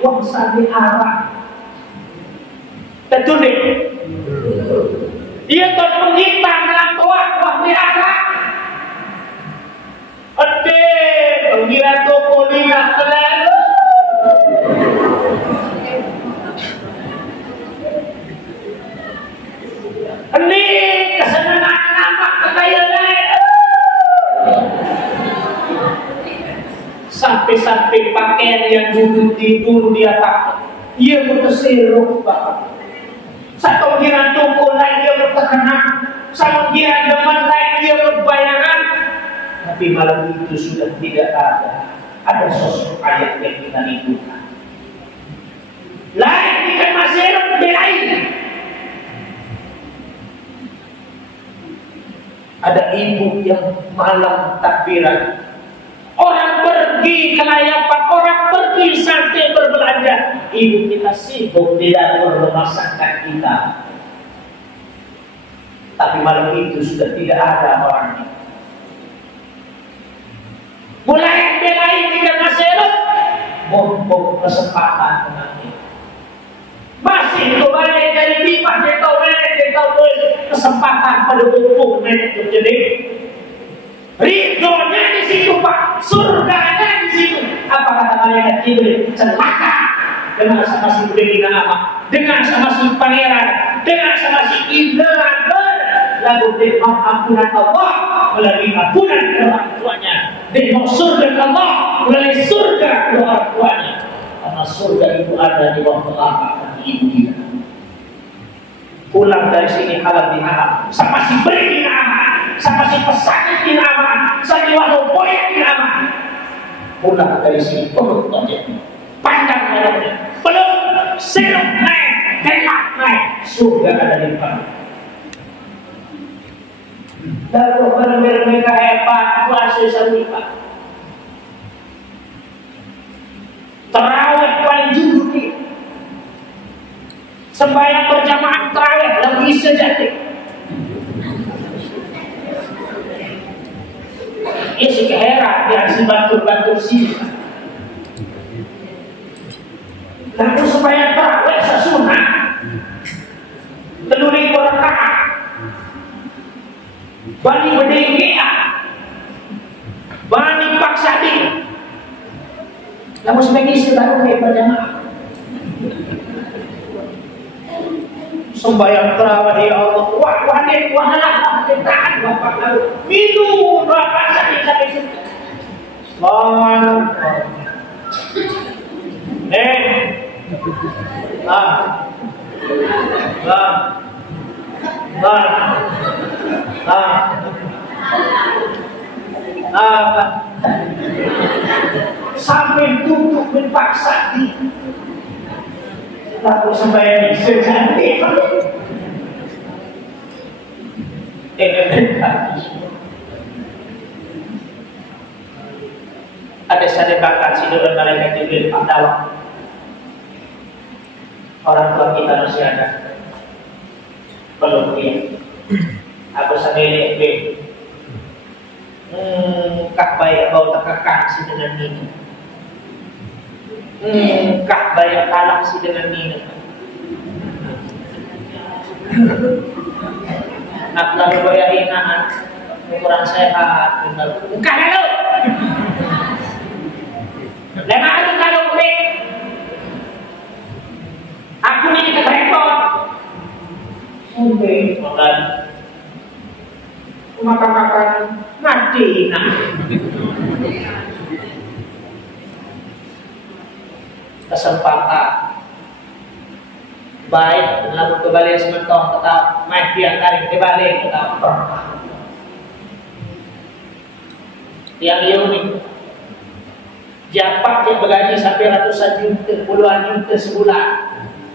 wah sampai arah. Betul deh. Ia tuh penginta dalam tua, wah di arah. Ade, pengira toko lina kalian. Ini kesenangan nampak kekayaan. Sampai-sampai pakaian yang dulu dia pakai, ia bertersiruk banget. Satu kira toko lain dia bertekanan, satu kira teman lain dia berbayangan. Tapi malam itu sudah tidak ada. Ada sosok ayat yang kita rindukan. Lain ikan masih belain. Ada ibu yang malam takbiran. Orang pergi ke layapan, orang pergi sampai berbelanja. Ibu kita sibuk di dapur memasakkan kita. Tapi malam itu sudah tidak ada orangnya. Mulai belain ikan masih mumpung kesempatan menanti. Masih kembali dari pipa dia tahu kesempatan pada buku nenek jadi ridhonya di situ Pak, surganya di situ. Apa kata malaikat Jibril? Celaka dengan sama si Budina apa? Dengan sama si pangeran, dengan sama si Indra lalu dengan ampunan Allah melalui ampunan orang tuanya, dengan surga Allah melalui surga orang tuanya. Karena surga itu ada di waktu apa ibu kita. Pulang dari sini halal diharam, sama si beri aman, sama si pesakit aman, sama si walau boyak aman. Pulang dari sini perut aja, pandang badannya, belum sirup naik, kelak naik, surga ada di depan. Lalu mereka hebat, puasa salipa. Terawih paling jujur sembahyang berjamaah tarawih lebih sejati. Ya si keheran dia si bantu sini. Lalu sembahyang tarawih sesunat 3.000 rakaat. Bani berdengkia, bani paksa dia. Lalu sebagai sebaru berjamaah. Sembahyang tarawih ya Allah, wahadik wahalah taat bapak lalu minum bapak sakit sampai sini. Sampai tutup berpaksa di lalu sembahyang sejati. Ada sedekah kasih dan malaikat Jibril adalah orang tua kita masih ada, belum dia. Aku sendiri kak bayar bau terkekang si dengan ini. Kak bayar kalah si dengan ini. Nak lalu bayar inaan kurang sehat. Bukan lalu. Lema aku kalau gue. Aku ini ketrepot. Sampai makan. Makan mati nak. Kesempatan baik lalu kembali sementara tetap main diantarin kembali tetap yang unik japak yang bergaji sampai ratusan juta, puluhan juta sebulan,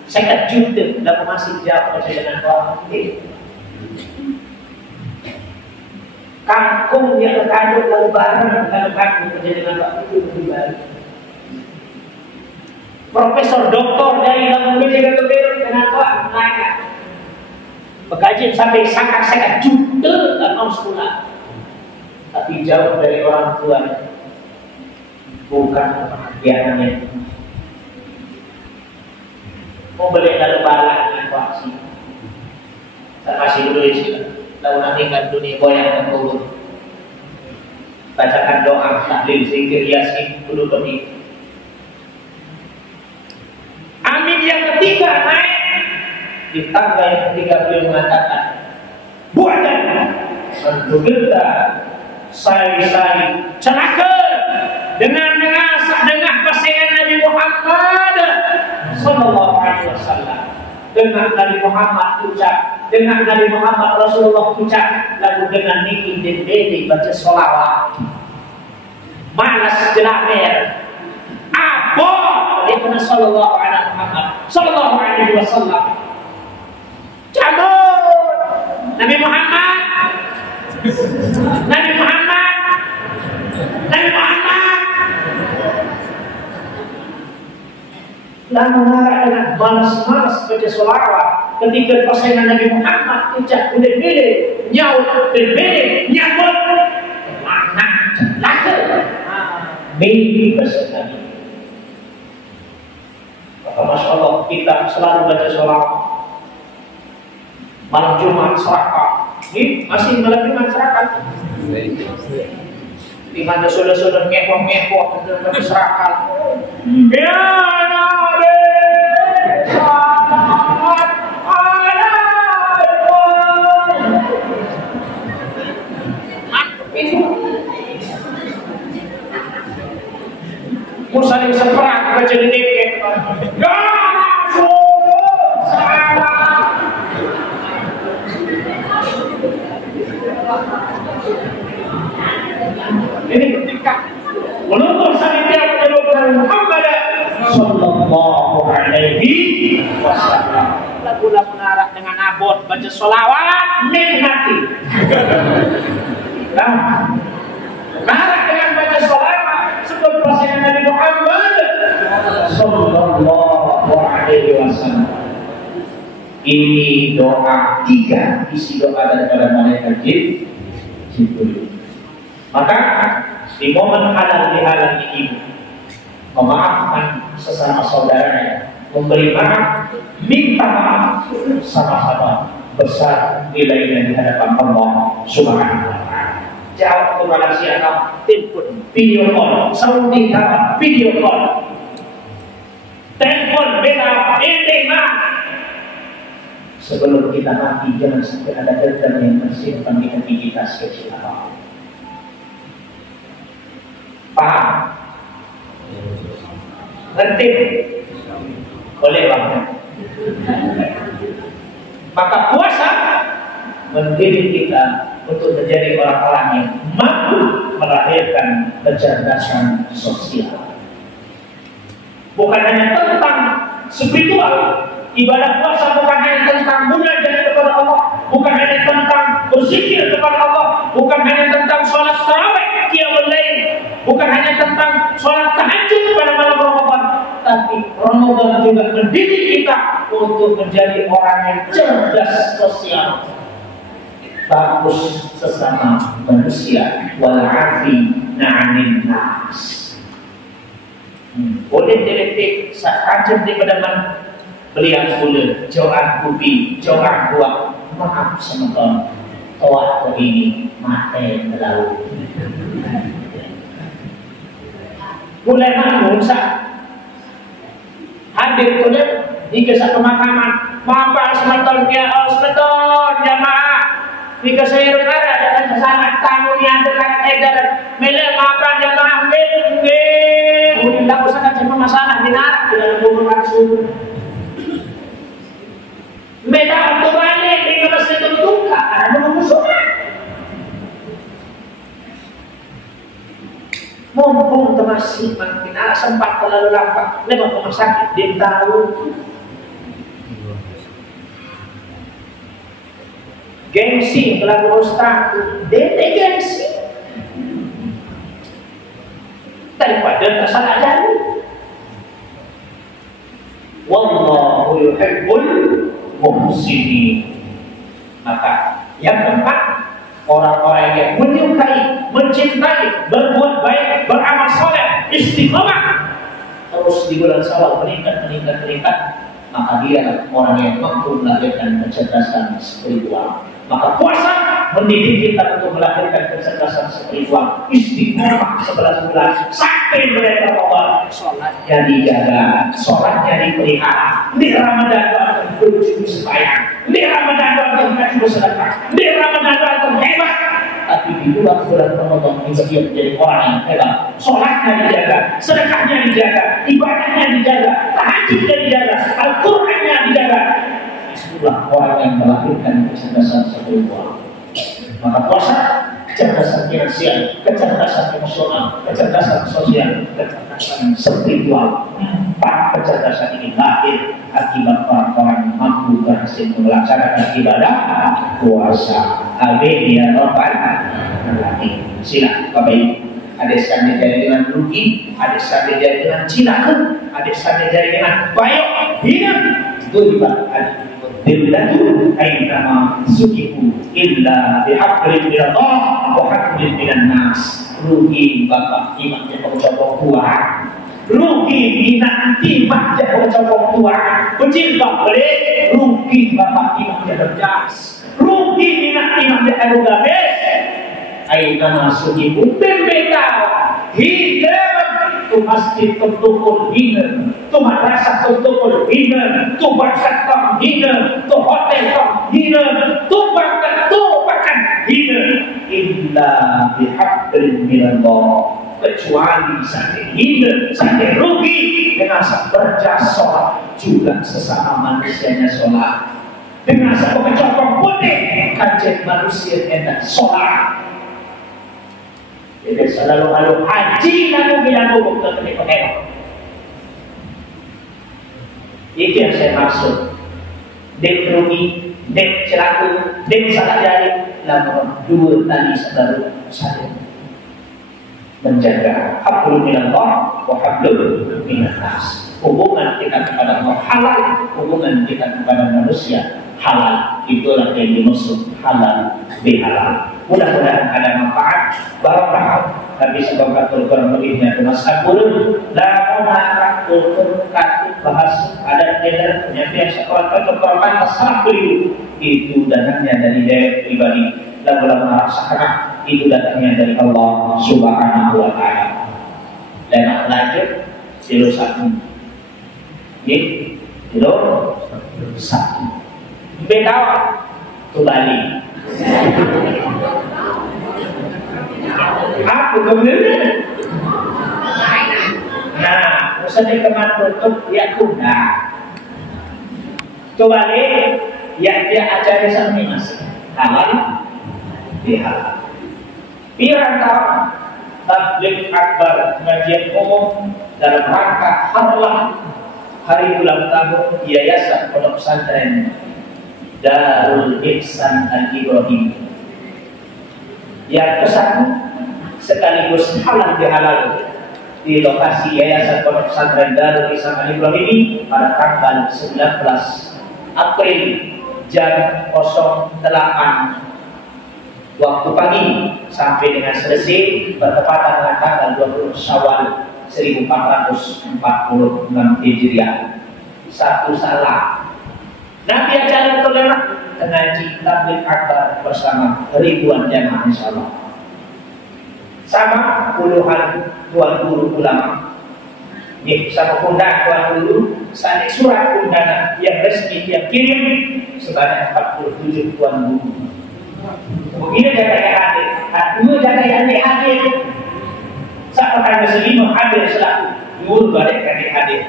50 juta dan masih jawab dengan orang kangkung yang terkandung lebaran kalau kangkung dengan waktu itu pribadi. Profesor doktor dari dalam pendidikan dengan Tuhan mereka bergaji sampai sangat juta tahun sebulan, tapi jauh dari orang tua, bukan perhatiannya. Mau beli lalu balak dengan waksi, tak kasih dulu isi, lalu nantikan dunia goyang dan turun. Bacakan doa, tahlil, zikir, yasin, dulu begitu. Amin yang ketiga naik di tangga yang ketiga beliau mengatakan buatan menduga saya celaka dengan pasangan Nabi Muhammad Sallallahu Alaihi Wasallam. Dengan Nabi Muhammad ucap, dengan Nabi Muhammad Rasulullah ucap, lalu dengan niki dan dede baca sholawat malas jelamer apa Nabi Sallallahu Alaihi Muhammad Sallallahu Alaihi Wasallam cabut Nabi Muhammad Nabi Muhammad Nabi Muhammad lalu marah dengan malas baca sholawat ketika pasangan Nabi Muhammad ucap beda-beda nyaut berbeda nyabut mana lahir mimpi bersama. Masya Allah kita selalu baca sholawat malam Jumat serakah. Ini masih malam Jumat serakah. Di mana saudara-saudara ngepoh-ngepoh tapi serakah. Ya Nabi Sallallahu Alaihi Wasallam. Saling seperang baca di dikit. Ya Rasulullah. Ini ketika menuntut sanitnya menjadi Muhammad Sallallahu Alaihi Wasallam. Lagu-lagu narak dengan abot baca sholawat nikmati. Narak dengan baca sholawat sebelum pasangan Nabi Muhammad Sallallahu Alaihi Wasallam. Ini doa 3 isi doa daripada malaikat Jibril. Maka di momen halal bihalal ini memaafkan sesama saudaranya, memberi maaf, minta maaf, sama-sama besar nilainya di hadapan Allah Subhanahu wa Ta'ala. Jawab kepada siapa? Telepon, video call, saudi video call, telepon, beda, maaf. Sebelum kita mati, jangan sampai ada dendam yang tersimpan di hati kita sekecil apapun. Paham? Ngerti? Boleh banget. Maka puasa mendidik kita untuk menjadi orang-orang yang mampu melahirkan kecerdasan sosial. Bukan hanya tentang spiritual. Ibadah puasa bukan hanya tentang munajat kepada Allah, bukan hanya tentang berzikir kepada Allah, bukan hanya tentang sholat tarawih, qiyamul lail, bukan hanya tentang sholat tahajud pada malam Ramadan, tapi Ramadan juga mendidik kita untuk menjadi orang yang cerdas sosial, bagus sesama manusia, walafi na'anin nas. Boleh direktif sahaja di pedaman beliau pula jorang kubi, jorang buah. Maaf semoga toa ini mati terlalu. Mulai maklum sah hadir pula di kisah pemakaman. Maaf semeton ya, semeton jamaah. Jika saya berada dengan sesama tamu yang dekat edaran, mele maafkan jamaah nggih. Mungkin tak usah cuma masalah dinar di dalam bumi maksud. Beda untuk balik dengan masjid terbuka, ada musuhnya. Mumpung termasih makin sempat terlalu lambat, lewat rumah sakit dia tahu. Gengsi kalau Ustaz, dia gengsi. Daripada tersalah jalan. Wallahu yuhibbul muhsinin. Maka yang keempat, orang-orang yang menyukai, mencintai, berbuat baik, beramal saleh, istiqamah terus di bulan Syawal meningkat. Maka dia orang yang mampu melahirkan kecerdasan spiritual. Maka puasa mendidik kita untuk melahirkan kecerdasan spiritual, istiqamah 11 bulan sampai mereka bahwa sholatnya dijaga, sholatnya dipelihara. Di Ramadan akan berjudi sembahyang, di Ramadan akan bersedekah, di Ramadan akan hebat. Tapi di bulan Ramadan juga dia menjadi orang yang hebat. Sholatnya dijaga, sedekahnya dijaga, ibadahnya dijaga, tahajudnya dijaga, Al-Qur'annya dijaga. Itulah orang yang melahirkan kecerdasan spiritual. Maka puasa, kecerdasan finansial, kecerdasan emosional, kecerdasan sosial, kecerdasan spiritual. 4 kecerdasan ini lahir akibat orang-orang yang mampu berhasil melaksanakan ibadah puasa. Amin ya Rabbal Alamin. Sila Bapak Ibu. Ada saja jadi dengan rugi, ada saja jadi dengan cilaka, ada saja jadi dengan bayok, hina, duribat Billatu aynama sukiku illa bihaqqin minallah wa haqqin minan nas. Rugi bapak imak yang mencoba kuat, rugi nanti imak yang mencoba kuat, berjilbab boleh, rugi bapak imak yang berjas, rugi nanti imak yang ada gabes. Aynama sukiku bembeta hidup. Tu masjid tertukul hina, tu madrasah tertukul hina, tu barsat kam hina, tu hotel kam hina, tu bahkan hina. Illa bihaqqin minallah, kecuali sampai hina, sampai rugi dengan berjas sholat juga sesama manusianya sholat. Dengan satu kecopong putih kajian manusia hendak sholat. Jadi selalu haji lalu bilang bukan penelok. Itu yang saya maksud. Dek rugi, dek celaka, dek salah jari, lalu 2 tali saudara saya menjaga hablum minallah wa hablum minan nas. hubungan kita kepada Allah halal, hubungan kita kepada manusia halal. Itulah yang dimaksud halal bihalal. Mudah-mudahan ada manfaat, barokah. Tapi sebab kurang lebihnya tumasabur la muharrak tutur katu bahas ada edan penyampaian sekolah atau korban masalah beliau itu datangnya dari diri pribadi, lalu merasakan itu datangnya dari Allah Subhanahu wa Ta'ala. Dan lanjut silo satu, silo satu beda kembali. Aku kemudian nah, usahanya kemana tutup ya kuda kembali ya dia ajari sama masih halal bihalal. Pirang tahun tabligh akbar pengajian umum dalam rangka harlah hari ulang tahun Yayasan Pondok Pesantren Darul Ihsan Al-Ibrahim. Yang kesatu sekaligus halal bihalal di lokasi Yayasan Pondok Pesantren Darul Ihsan Al-Ibrahim pada tanggal 19 April jam 08 waktu pagi sampai dengan selesai bertepatan dengan tanggal 20 Syawal 1446 Hijriah. Satu salah. Nanti acara toleran ngaji tabligh akbar bersama ribuan jamaah insyaallah. Sama puluhan tuan guru ulama. Sama undang tuan guru sanik surat undangan yang resmi yang kirim sebanyak 47 tuan guru. Begini data yang hadir, dua data yang hadir. Saat ada selima hadir selaku guru balik kami hadir.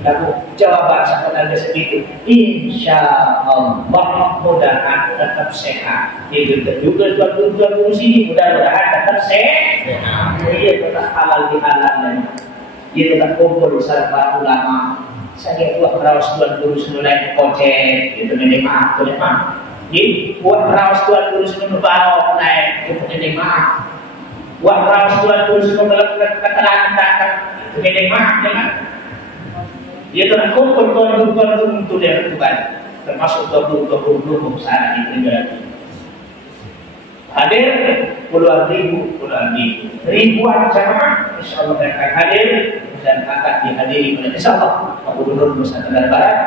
Lalu jawaban saat ada segitu, insya Allah mudah-mudahan tetap sehat. Itu juga tuan guru sini mudah-mudahan tetap sehat. Ia tetap halal bihalal. Ia tetap kumpul bersama ulama. Saya buat raus tuan guru senulai kocek, itu nenek maaf, tuan maaf. Jadi buat raus tuan guru senulai bawa naik, itu nenek maaf. Buat raus tuan guru senulai ketelangan, itu nenek maaf, jangan. Dia telah kumpul tuan guru itu dia Tuhan, termasuk tuan guru sana di negara. Hadir puluhan ribuan jamaah, insya Allah mereka hadir dan akan dihadiri oleh insya Allah Pak Gubernur Nusa Tenggara Barat,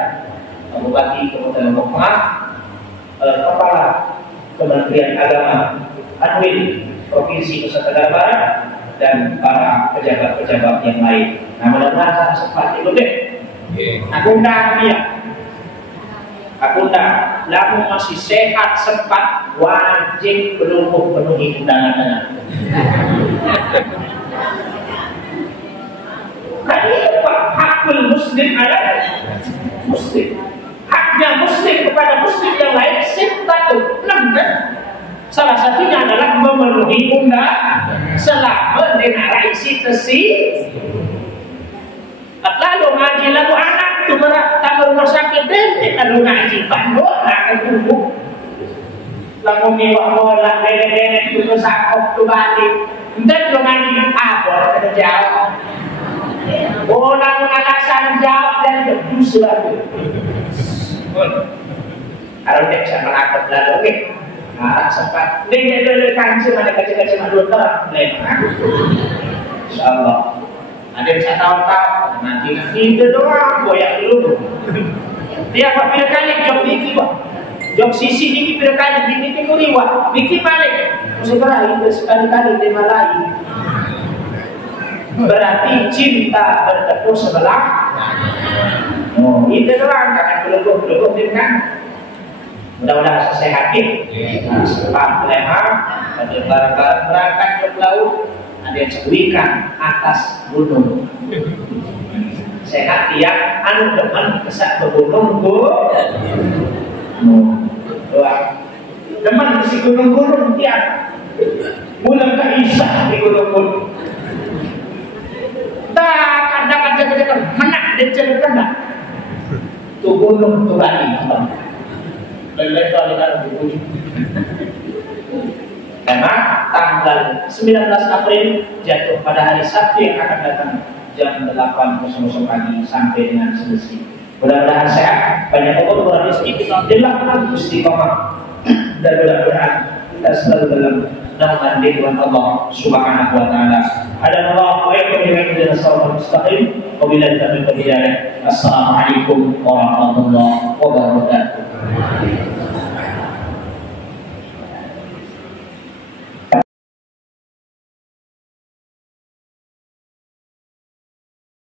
Pak Bupati Kabupaten Lombok Tengah, Kepala Kementerian Agama Anwil Provinsi Nusa Tenggara Barat, dan para pejabat-pejabat yang lain. Nah, mudah-mudahan sempat itu deh. Aku undang dia. Aku undang. Lalu masih sehat sempat wajib penuhi undangan. Karena apa? Hakul muslim adalah muslim. Haknya muslim kepada muslim yang lain satu 6 kan? Salah satunya adalah memenuhi undangan selama dengan isi tesi. Lalu ngaji lalu anak tu tak rumah sakit dan lalu ngaji bandot nak tunggu. Lalu mewah bola nenek tu sakop tu balik. Dan lu ngaji apa ada jawab. Bola alasan jawab dan terus lagi. Kalau tak bisa melakot lalu okey. Nah, sempat dia kanci mana kaca-kaca malu tak lewat. Insyaallah. Ada yang saya tahu nanti itu doang goyak dulu. Dia apa pilih kali jok ini wah, jok sisi ini pilih kali ini kuri wah, bikin balik. Segera itu sekali-kali tema lain. Berarti cinta bertepuk sebelah. Oh itu doang karena belum kan. Mudah-mudahan sehat ya. Selamat lemak, ada barang-barang berangkat ke laut. Ada yang sebuikan atas gunung. Sehat tiap anu depan kesak ke gunung doa. Depan ke si gunung tiap. Mulai ke isah di gunung. Tak kadang-kadang menak dan cerita. Tu gunung tu lagi. Lelai kali ada di ujung. Karena tanggal 19 April jatuh pada hari Sabtu yang akan datang jam 8.00 pagi sampai dengan selesai. Mudah-mudahan sehat, banyak umur, rezeki, kita jelas istiqomah dan mudah-mudahan kita selalu dalam naungan Tuhan Allah Subhanahu wa taala. Allah wa yakum bi'idina siratal mustaqim. Wabillahi taufiq wal hidayah. Assalamualaikum warahmatullahi wabarakatuh.